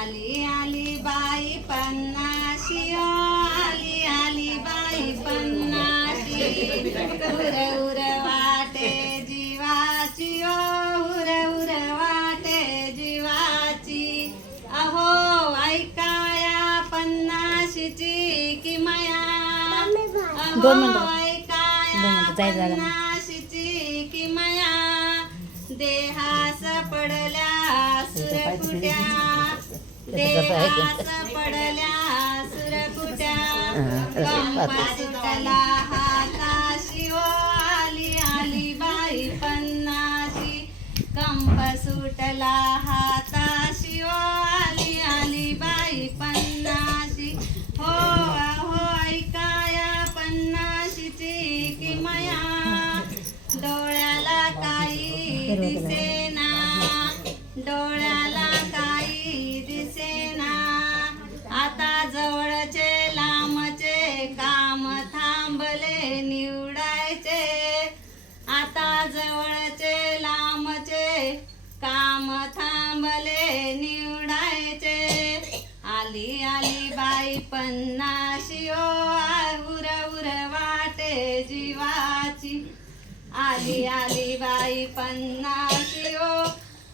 आली आली बाई पन्नाशी ओ आली आली बाई पन्नाशी. उर उर वाटे जीवाची ओ उर उर वाटे जीवाची. अहो ऐकाया पन्नाशीची दोन मिनिटं. अहो ऐकाया. पन्नाशीची पडल्या सुरकुट्या देहास पडल्या सुरकुट्या. बाई पन्नाशी. कंप सुटला हाताशी ओ आली आली बाई पन्नाशी. हो हो ऐकाया पन्नाशीची किमया. डोळ्याला काही दिसेना आली आली बाई पन्नाशी ओ उर उर वाटे जीवाची. आली आली बाई पन्नाशी ओ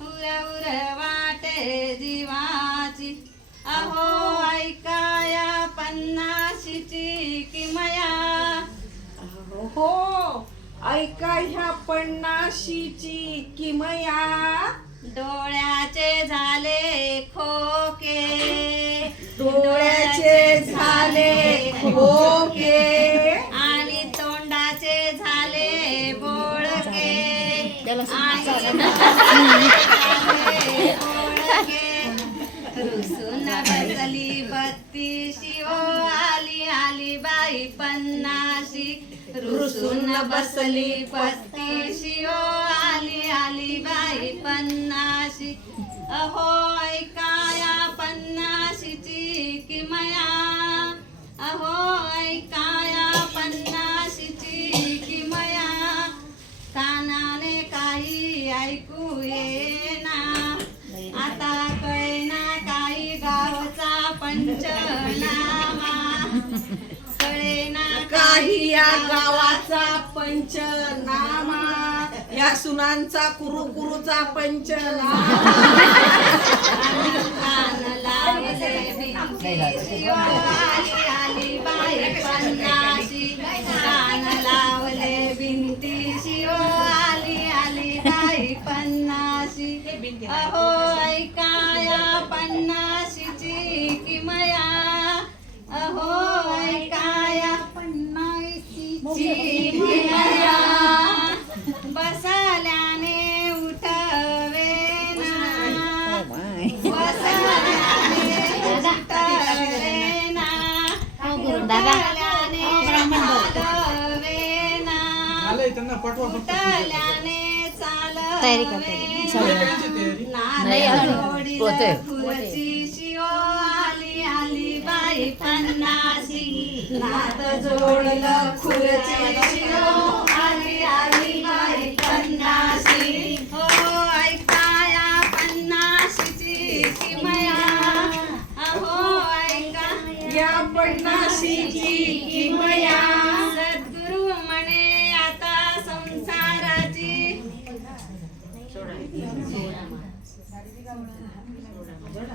उर उर वाटे जीवाची. अहो ऐकाया पन्नाशीची किमया. हो ऐका ह्या पन्नाशीची किमया. डोळ्याचे झाले खोके. डोळ्याचे झाले खोके आणि तोंडाचे झाले बोळके झाले. रुसून बसली बत्तीशी ओ आली आली बाई पन्नाशी. रुसून बसली पस्तीशी ओ आली आली बाई पन्नाशी. अहो अहो ऐकाया पन्नाशीची किमया. कानाने काही ऐकू येना आता कळेना काही गावचा पंचनामा. कळेना काही या गावाचा पंचनामा. या सुनांचा कुरु कुरुचा पंचनामा. कान लावले अहो ऐकाया पन्नाशीची किमया अहो ऐकाया पन्नाशीची किमया बसल्याने उठवेना दादा झालंय त्यांना पाठवा फक्त तयारी करते नाही अजून. होते. आली आली बाई पन्नाशी. नाद जोडलं खुर्ची शिओ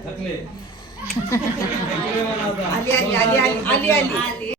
थकले. आली आली आली आली आली. आली आली